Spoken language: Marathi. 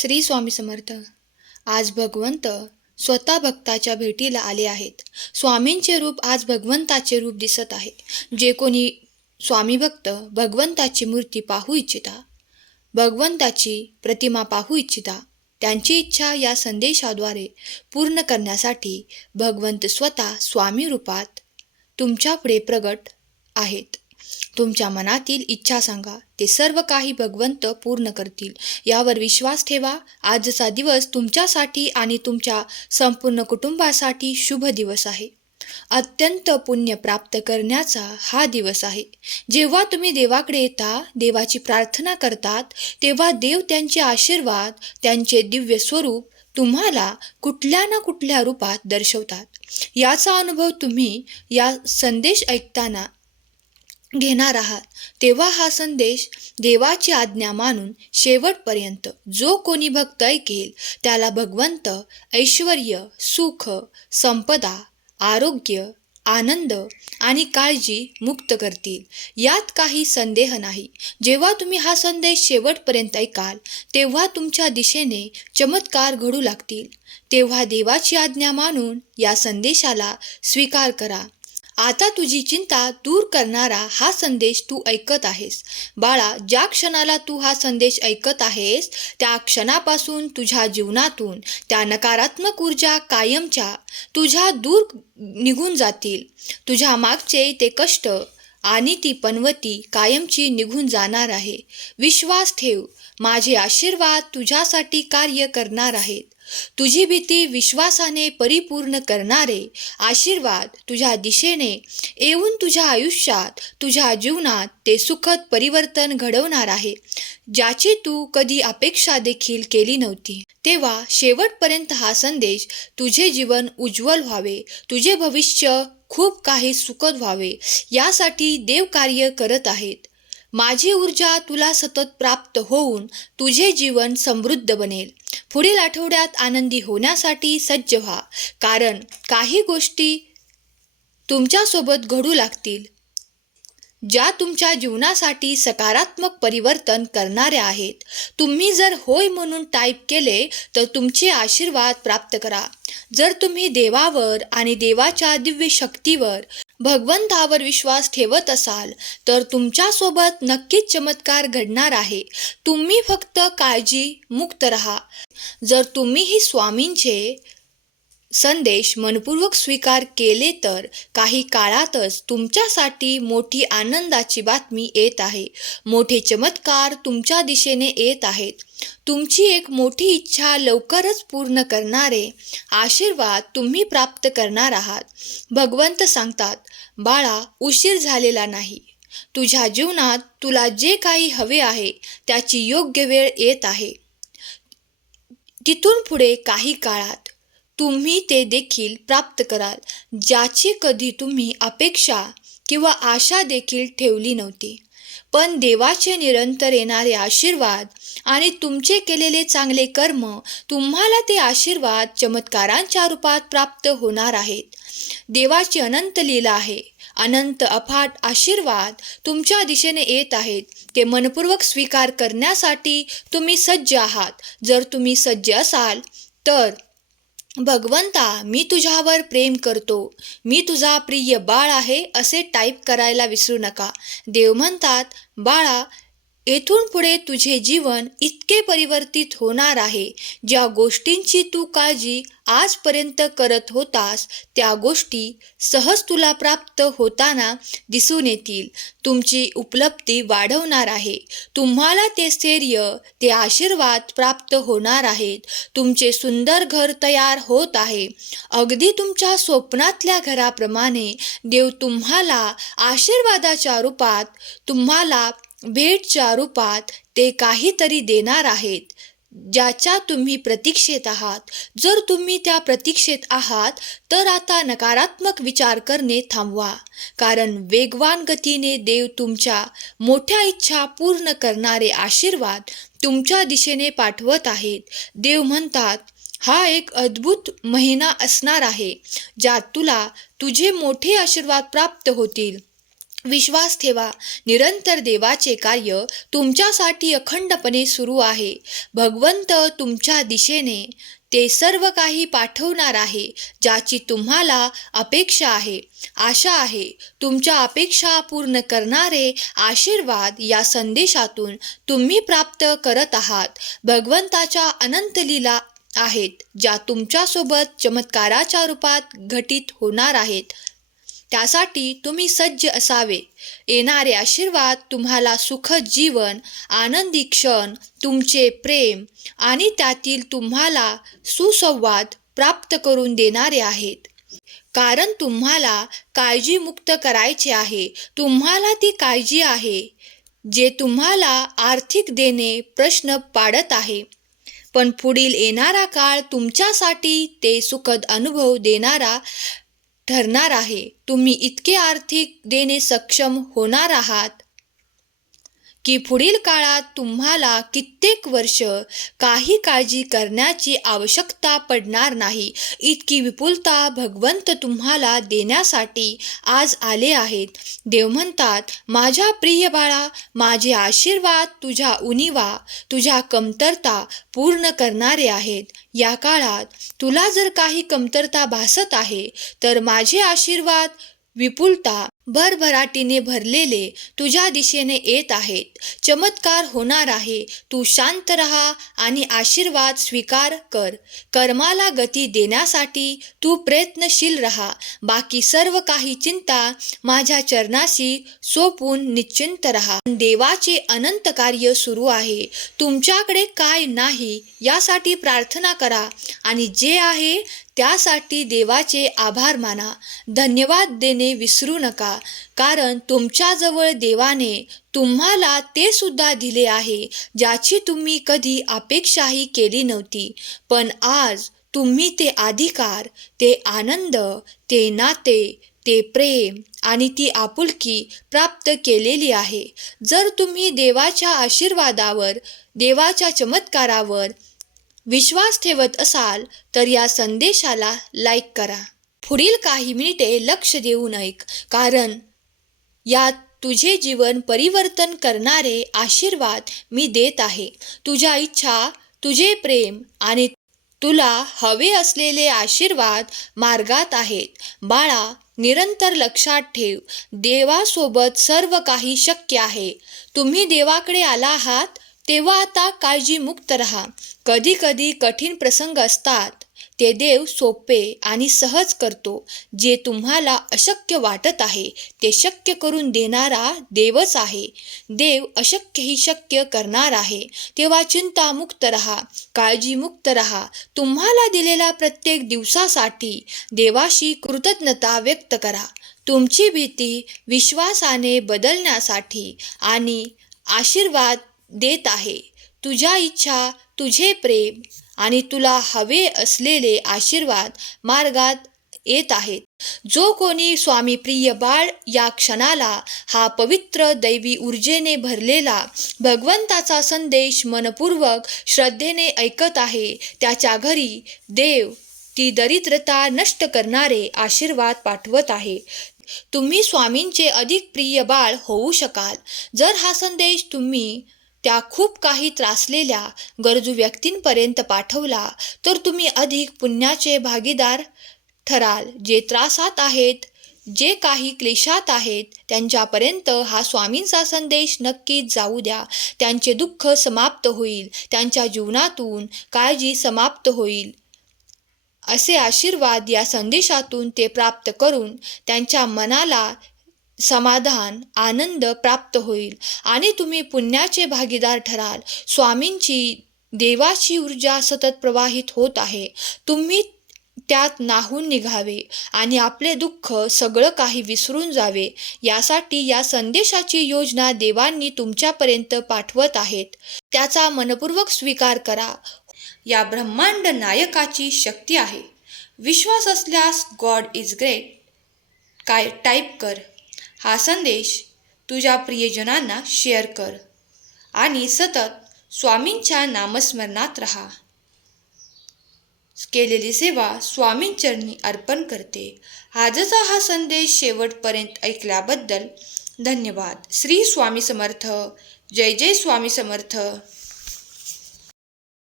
श्री स्वामी समर्थ. आज भगवंत स्वतः भक्ताच्या भेटीला आले आहेत. स्वामींचे रूप आज भगवंताचे रूप दिसत आहे. जे कोणी स्वामी भक्त भगवंताची मूर्ती पाहू इच्छिता भगवंताची प्रतिमा पाहू इच्छिता त्यांची इच्छा या संदेशाद्वारे पूर्ण करण्यासाठी भगवंत स्वतः स्वामी रूपात तुमच्यापुढे प्रगट आहेत. तुमच्या मनातील इच्छा सांगा. ते सर्व काही भगवंत पूर्ण करतील. यावर विश्वास ठेवा. आजचा दिवस तुमच्यासाठी आणि तुमच्या संपूर्ण कुटुंबासाठी शुभ दिवस आहे. अत्यंत पुण्य प्राप्त करण्याचा हा दिवस आहे. जेव्हा तुम्ही देवाकडे येता देवाची प्रार्थना करतात तेव्हा देव त्यांचे आशीर्वाद त्यांचे दिव्य स्वरूप तुम्हाला कुठल्या ना कुठल्या रूपात दर्शवतात. याचा अनुभव तुम्ही या संदेश ऐकताना घेणार आहात. तेव्हा हा संदेश देवाची आज्ञा मानून शेवटपर्यंत जो कोणी भक्त ऐकेल त्याला भगवंत ऐश्वर सुख संपदा आरोग्य आनंद आणि काळजी मुक्त करतील. यात काही संदेह नाही. जेव्हा तुम्ही हा संदेश शेवटपर्यंत ऐकाल तेव्हा तुमच्या दिशेने चमत्कार घडू लागतील. तेव्हा देवाची आज्ञा मानून या संदेशाला स्वीकार करा. आता तुझी चिंता दूर करणारा हा संदेश तू ऐकत आहेस. बाळा ज्या क्षणाला तू हा संदेश ऐकत आहेस त्या क्षणापासून तुझ्या जीवनातून त्या नकारात्मक ऊर्जा कायमच्या तुझ्या दूर निघून जातील. तुझ्या मागचे ते कष्ट आणि ती पनवती कायमची निघून जाणार आहे. विश्वास ठेव माझे आशीर्वाद तुझ्यासाठी कार्य करणार आहेत. तुझी भीती विश्वासाने परिपूर्ण करणारे आशीर्वाद तुझ्या दिशेने येऊन तुझ्या आयुष्यात तुझ्या जीवनात ते सुखद परिवर्तन घडवणार आहे ज्याची तू कधी अपेक्षा देखील केली नव्हती. तेव्हा शेवटपर्यंत हा संदेश तुझे जीवन उज्ज्वल व्हावे तुझे भविष्य खूप काही सुखद व्हावे यासाठी देव कार्य करत आहेत. माझी ऊर्जा तुला सतत प्राप्त होऊन तुझे जीवन समृद्ध बनेल. पुढील आठवड्यात आनंदी होण्यासाठी सज्ज व्हा कारण काही गोष्टी तुमच्यासोबत घडू लागतील. ज्या तुमच्या जीवनासाठी सकारात्मक परिवर्तन करणाऱ्या आहेत तुम्ही जर होय म्हणून टाईप केले तर तुमचे आशीर्वाद प्राप्त करा. जर तुम्ही देवावर आणि देवाच्या दिव्य शक्तीवर भगवंतावर विश्वास ठेवत असाल तर तुमच्यासोबत नक्कीच चमत्कार घडणार आहे. तुम्ही फक्त काळजी मुक्त रहा. जर तुम्हीही स्वामींचे संदेश मनपूर्वक स्वीकार केले तर काही काळातच तुमच्यासाठी मोठी आनंदाची बातमी येत आहे. मोठे चमत्कार तुमच्या दिशेने येत आहेत. तुमची एक मोठी इच्छा लवकरच पूर्ण करणारे आशीर्वाद तुम्ही प्राप्त करणार आहात. भगवंत सांगतात बाळा उशीर झालेला नाही. तुझ्या जीवनात तुला जे काही हवे आहे त्याची योग्य वेळ येत आहे. तिथून पुढे काही काळात तुम्ही ते देखील प्राप्त कराल ज्याची कधी तुम्ही अपेक्षा किंवा आशा देखील ठेवली नव्हती. पण देवाचे निरंतर येणारे आशीर्वाद आणि तुमचे केलेले चांगले कर्म तुम्हाला ते आशीर्वाद चमत्कारांच्या रूपात प्राप्त होणार आहेत. देवाची अनंत लीला आहे. अनंत अफाट आशीर्वाद तुमच्या दिशेने येत आहेत. ते मनपूर्वक स्वीकार करण्यासाठी तुम्ही सज्ज आहात. जर तुम्ही सज्ज असाल तर भगवंता मी तुझ्यावर प्रेम करतो. मी तुझा प्रिय बाळ आहे असे टाईप करायला विसरू नका. देव म्हणतात बाळा येथून पुढे तुझे जीवन इतके परिवर्तित होणार आहे. ज्या गोष्टींची तू काळजी आजपर्यंत करत होतास त्या गोष्टी सहज तुला प्राप्त होताना दिसून येतील. तुमची उपलब्धी वाढवणार आहे. तुम्हाला ते स्थैर्य ते आशीर्वाद प्राप्त होणार आहेत. तुमचे सुंदर घर तयार होत आहे. अगदी तुमच्या स्वप्नातल्या घराप्रमाणे देव तुम्हाला आशीर्वादाच्या रूपात तुम्हाला भेटच्या रूपात ते काहीतरी देणार आहेत ज्याच्या तुम्ही प्रतीक्षेत आहात. जर तुम्ही त्या प्रतीक्षेत आहात तर आता नकारात्मक विचार करणे थांबवा. कारण वेगवान गतीने देव तुमच्या मोठ्या इच्छा पूर्ण करणारे आशीर्वाद तुमच्या दिशेने पाठवत आहेत. देव म्हणतात हा एक अद्भुत महिना असणार आहे ज्यात तुला तुझे मोठे आशीर्वाद प्राप्त होतील. विश्वास ठेवा. निरंतर देवाचे कार्य तुमच्यासाठी अखंडपणे सुरू आहे. भगवंत तुमच्या दिशेने ते सर्व काही पाठवणार आहे ज्याची तुम्हाला अपेक्षा आहे. आशा आहे तुमच्या अपेक्षा पूर्ण करणारे आशीर्वाद या संदेशातून तुम्ही प्राप्त करत आहात. भगवंताच्या अनंत लीला आहेत ज्या तुमच्यासोबत चमत्काराच्या रूपात घटित होणार आहेत. त्यासाठी तुम्ही सज्ज असावे. येणारे आशीर्वाद तुम्हाला सुखद जीवन आनंदी क्षण तुमचे प्रेम आणि त्यातील तुम्हाला सुसंवाद प्राप्त करून देणारे आहेत. कारण तुम्हाला काळजीमुक्त करायचे आहे. तुम्हाला ती काळजी आहे जे तुम्हाला आर्थिक देणे प्रश्न पाडत आहे. पण पुढील येणारा काळ तुमच्यासाठी ते सुखद अनुभव देणारा ठरणार आहे. तुम्ही इतके आर्थिक देणे सक्षम होणार आहात. की पुढील काळात तुम्हाला कित्येक वर्ष काही काळजी करण्याची आवश्यकता पडणार नाही. इतकी विपुलता भगवंत तुम्हाला देण्यासाठी आज आले आहेत. देव म्हणतात माझ्या प्रिय बाळा माझे आशीर्वाद तुझ्या उनिवा तुझ्या कमतरता पूर्ण करणारे आहेत. या काळात तुला जर काही कमतरता भासत आहे तर माझे आशीर्वाद विपुलता भरभराटीने भरलेले तुझ्या दिशेने येत आहेत. चमत्कार होणार आहे. तू शांत रहा आणि आशीर्वाद स्वीकार कर. कर्माला गती देण्यासाठी तू प्रयत्नशील रहा. बाकी सर्व काही चिंता माझ्या चरणाशी सोपून निश्चिंत रहा. देवाचे अनंत कार्य सुरू आहे. तुमच्याकडे काय नाही यासाठी प्रार्थना करा आणि जे आहे त्यासाठी देवाचे आभार माना. धन्यवाद देणे विसरू नका कारण तुमच्याजवळ देवाने तुम्हाला ते सुद्धा दिले आहे ज्याची तुम्ही कधी अपेक्षाही केली नव्हती. पण आज तुम्ही ते अधिकार ते आनंद ते नाते ते प्रेम आणि ती आपुलकी प्राप्त केलेली आहे. जर तुम्ही देवाच्या आशीर्वादावर देवाच्या चमत्कारावर विश्वास ठेवत असाल तर या संदेशाला लाईक करा. पुढील काही मिनिटे लक्ष देऊन ऐक. कारण यात तुझे जीवन परिवर्तन करणारे आशीर्वाद मी देत आहे. तुझ्या इच्छा तुझे प्रेम आणि तुला हवे असलेले आशीर्वाद मार्गात आहेत. बाळा निरंतर लक्षात ठेव. देवासोबत सर्व काही शक्य आहे. तुम्ही देवाकडे आला आहात तेव्हा आता काळजीमुक्त रहा. कधी कधी कठीण प्रसंग असतात. ते देव सोपे आणि सहज करतो. जे तुम्हाला अशक्य वाटत आहे ते शक्य करून देणारा देवच आहे. देव अशक्यही शक्य करणार आहे. तेव्हा चिंतामुक्त रहा. काळजीमुक्त रहा. तुम्हाला दिलेला प्रत्येक दिवसासाठी देवाशी कृतज्ञता व्यक्त करा. तुमची भीती विश्वासाने बदलण्यासाठी आणि आशीर्वाद देत आहे. तुझ्या इच्छा तुझे प्रेम आणि तुला हवे असलेले आशीर्वाद मार्गात येत आहेत. जो कोणी स्वामी प्रिय बाळ या क्षणाला हा पवित्र दैवी ऊर्जेने भरलेला भगवंताचा संदेश मनपूर्वक श्रद्धेने ऐकत आहे त्याच्या घरी देव ती दरिद्रता नष्ट करणारे आशीर्वाद पाठवत आहे. तुम्ही स्वामींचे अधिक प्रिय बाळ होऊ शकाल. जर हा संदेश तुम्ही त्या खूप काही त्रासलेल्या गरजू व्यक्तींपर्यंत पाठवला तर तुम्ही अधिक पुण्याचे भागीदार ठराल. जे त्रासात आहेत जे काही क्लेशात आहेत त्यांच्यापर्यंत हा स्वामींचा संदेश नक्कीच जाऊ द्या. त्यांचे दुःख समाप्त होईल. त्यांच्या जीवनातून काळजी समाप्त होईल. असे आशीर्वाद या संदेशातून ते प्राप्त करून त्यांच्या मनाला समाधान आनंद प्राप्त होईल. आणि तुम्ही पुण्याचे भागीदार ठराल. स्वामींची देवाची ऊर्जा सतत प्रवाहित होत आहे. तुम्ही त्यात नाहून निघावे आणि आपले दुःख सगळं काही विसरून जावे. यासाठी या संदेशाची योजना देवांनी तुमच्यापर्यंत पाठवत आहेत. त्याचा मनपूर्वक स्वीकार करा. या ब्रह्मांड नायकाची शक्ती आहे. विश्वास असल्यास गॉड इज ग्रेट काय टाईप कर. हा संदेश तुझ्या प्रियजनांना शेअर कर आणि सतत स्वामींच्या नामस्मरणात राहा. केलेली सेवा स्वामींचरणी अर्पण करते. आजचा हा संदेश शेवटपर्यंत ऐकल्याबद्दल धन्यवाद. श्री स्वामी समर्थ. जय जय स्वामी समर्थ.